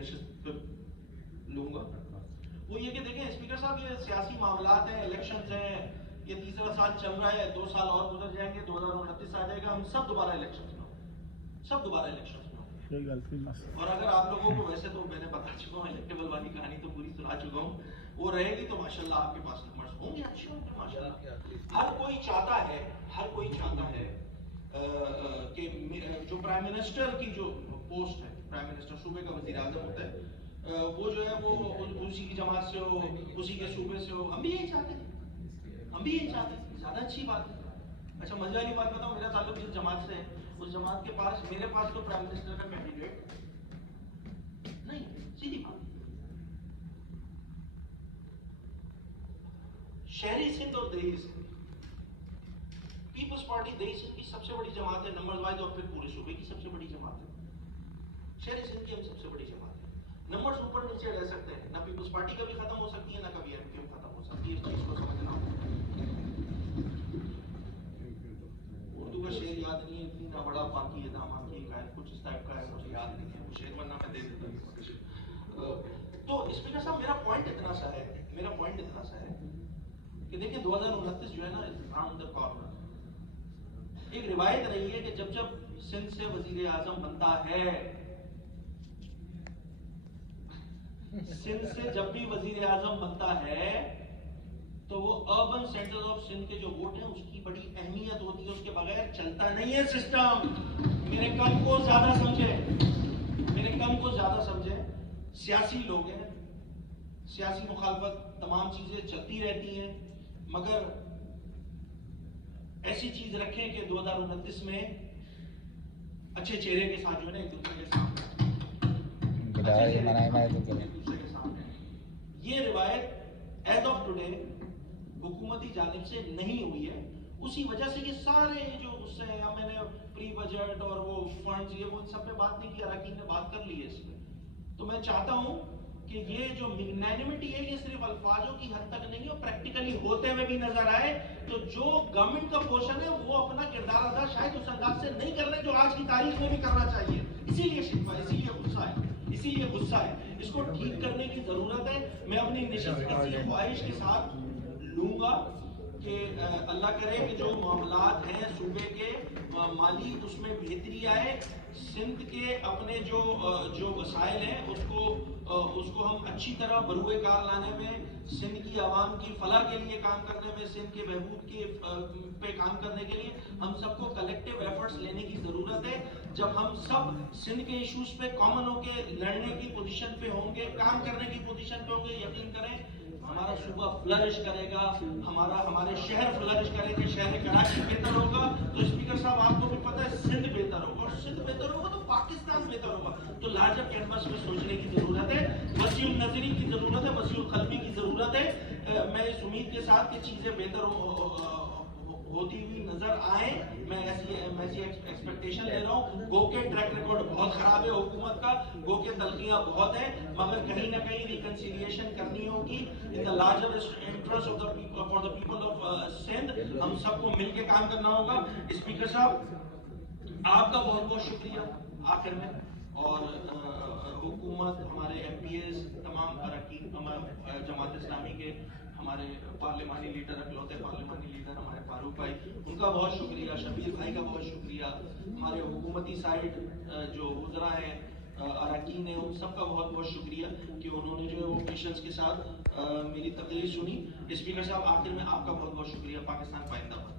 نشست پہ لوں گا، وہ یہ کہ دیکھیں اسپیکر صاحب یہ سیاسی معاملات ہیں، الیکشنز ہیں، یہ تیسرا سال چل رہا ہے، 2 سال اور گزر جائیں گے، 2029 آ جائے گا، ہم سب دوبارہ الیکشنز میں ہوں گے، سب دوبارہ الیکشنز میں ہوں گے۔ اور اگر آپ لوگوں کو ویسے تو میں نے بتا چکا ہوں، الیکٹیبل والی کہانی تو پوری سنا چکا ہوں، وہ رہے گی تو ماشاءاللہ آپ کے پاس نمبرز ہوں گے، اچھے ہوں گے ماشاءاللہ۔ ہر کوئی چاہتا ہے کہ جو پرائم منسٹر کی جو پوسٹ ہے، پرائم منسٹر صوبے کا وزیر اعظم ہوتا ہے، وہ جو ہے وہ اسی کی جماعت سے ہو، اسی کے صوبے سے ہو، ہم بھی یہی چاہتے ہیں، زیادہ اچھی بات ہے۔ اچھا مزے والی بات بتاؤں، میرا تعلق جس جماعت سے ہے، اس جماعت کے پاس میرے پاس تو پرائم منسٹر کا کینڈیڈیٹ نہیں، سیدھی بات۔ شہری سندھ اور دیہی سندھ، پیپلز پارٹی دیہی سندھ کی سب سے بڑی جماعت ہے نمبر وائز، اور پھر پورے صوبے کی سب سے بڑی جماعت ہے۔ شہری سندھ کی ہم سب سے بڑی جماعت ہے۔ نمبرز اوپر نیچے رہ سکتے ہیں، نہ پیپلز پارٹی کا بھی ختم ہو سکتی ہے، نہ کبھی ایم کیو ختم ہو سکتی ہے، اس چیز کو سمجھنا ہوگا۔ اردو کا شعر یاد نہیں ہے، اتنی نہ بڑا باقی ہے داما کی حکایت، کچھ اس ٹائپ کا ہے، مجھے یاد نہیں ہے وہ شعر، ورنہ میں دے دیتا ہوں۔ تو اسپیکر صاحب میرا پوائنٹ اتنا سا ہے کہ دیکھیں 2029 جو ہے نا راؤنڈ دا کارنر۔ ایک روایت رہی ہے کہ جب سندھ سے وزیر اعظم بنتا ہے، سندھ سے جب بھی وزیر اعظم بنتا ہے تو وہ اربن سینٹر آف سندھ کے جو ووٹ ہیں اس کی بڑی اہمیت ہوتی ہے، اس کے بغیر چلتا نہیں ہے سسٹم۔ میرے کم کو زیادہ سمجھے، سیاسی لوگ ہیں، سیاسی مخالفت تمام چیزیں چلتی رہتی ہیں، مگر ایسی چیز رکھیں کہ 2029 میں اچھے چہرے کے ساتھ جو ہے نا ایک دوسرے کے سامنے یہ روایت ایز آف ٹوڈے حکومتی جانب سے نہیں ہوئی ہے۔ اسی وجہ سے یہ سارے جو غصے ہیں، میں نے پری بجٹ اور وہ فنڈز یہ وہ ان سب پہ بات نہیں کی، اراکین نے بات کر لی ہے اس پہ۔ تو میں چاہتا ہوں کہ یہ جو میگنینیمٹی ہے یہ صرف الفاظوں کی حد تک نہیں ہے، پریکٹیکلی ہوتے ہوئے بھی نظر آئے۔ تو جو گورنمنٹ کا پورشن ہے وہ اپنا کردار ادا شاید اس انداز سے نہیں کر رہے جو آج کی تاریخ میں بھی کرنا چاہیے، اسی لیے شکوہ ہے، اسی لیے غصہ ہے، اس کو ٹھیک کرنے کی ضرورت ہے۔ میں اپنی نشست اسی خواہش کے ساتھ لوں گا کہ اللہ کرے کہ جو معاملات ہیں صوبے کے مالی اس میں بہتری آئے، سندھ کے اپنے جو وسائل ہیں اس کو ہم اچھی طرح بروئے کار لانے میں، سندھ کی عوام کی فلاح کے لیے کام کرنے میں، سندھ کے بہبود کے پہ کام کرنے کے لیے ہم سب کو کلیکٹیو ایفرٹس لینے کی ضرورت ہے۔ جب ہم سب سندھ کے ایشوز پہ کامن ہو کے لڑنے کی پوزیشن پہ ہوں گے، کام کرنے کی پوزیشن پہ ہوں گے، یقین کریں ہمارا صوبہ فلرش کرے گا، ہمارے شہر فلرش کریں گے، شہر کراچی بہتر ہوگا تو اسپیکر صاحب آپ کو بھی پتہ ہے سندھ بہتر ہوگا، اور سندھ بہتر ہوگا تو پاکستان بہتر ہوگا۔ تو لارجر کینوس میں سوچنے کی ضرورت ہے، وسیع النظری کی ضرورت ہے، وسیع القلبی کی ضرورت ہے۔ میں اس امید کے ساتھ کہ چیزیں بہتر ہوتی ہوئی نظر آئیں، میں ایسی ایکسپیکٹیشن لے رہا ہوں۔ گو کے ٹریک ریکارڈ بہت خراب ہے حکومت کا، گو کے تلخیاں بہت ہیں، مگر کہیں نہ کہیں ریکنسیلیشن کرنی ہوگی in the larger interest of the for the people of Sindh. ہم سب کو مل کے کام کرنا ہوگا۔ اسپیکر صاحب آپ کا بہت بہت شکریہ آخر میں، اور حکومت، ہمارے ایم پی ایز، تمام اراکین، جماعت اسلامی کے ہمارے پارلیمانی لیڈر، اکلوتے پارلیمانی لیڈر ہمارے فاروق بھائی، ان کا بہت شکریہ، شبیر بھائی کا بہت شکریہ، ہمارے حکومتی سائڈ جو وزراء ہیں، اراکین ہیں، ان سب کا بہت بہت شکریہ کہ انہوں نے جو ہے وہ پیشنس کے ساتھ میری تقریر سنی۔ اسپیکر صاحب آخر میں آپ کا بہت بہت شکریہ۔ پاکستان پائندہ باد۔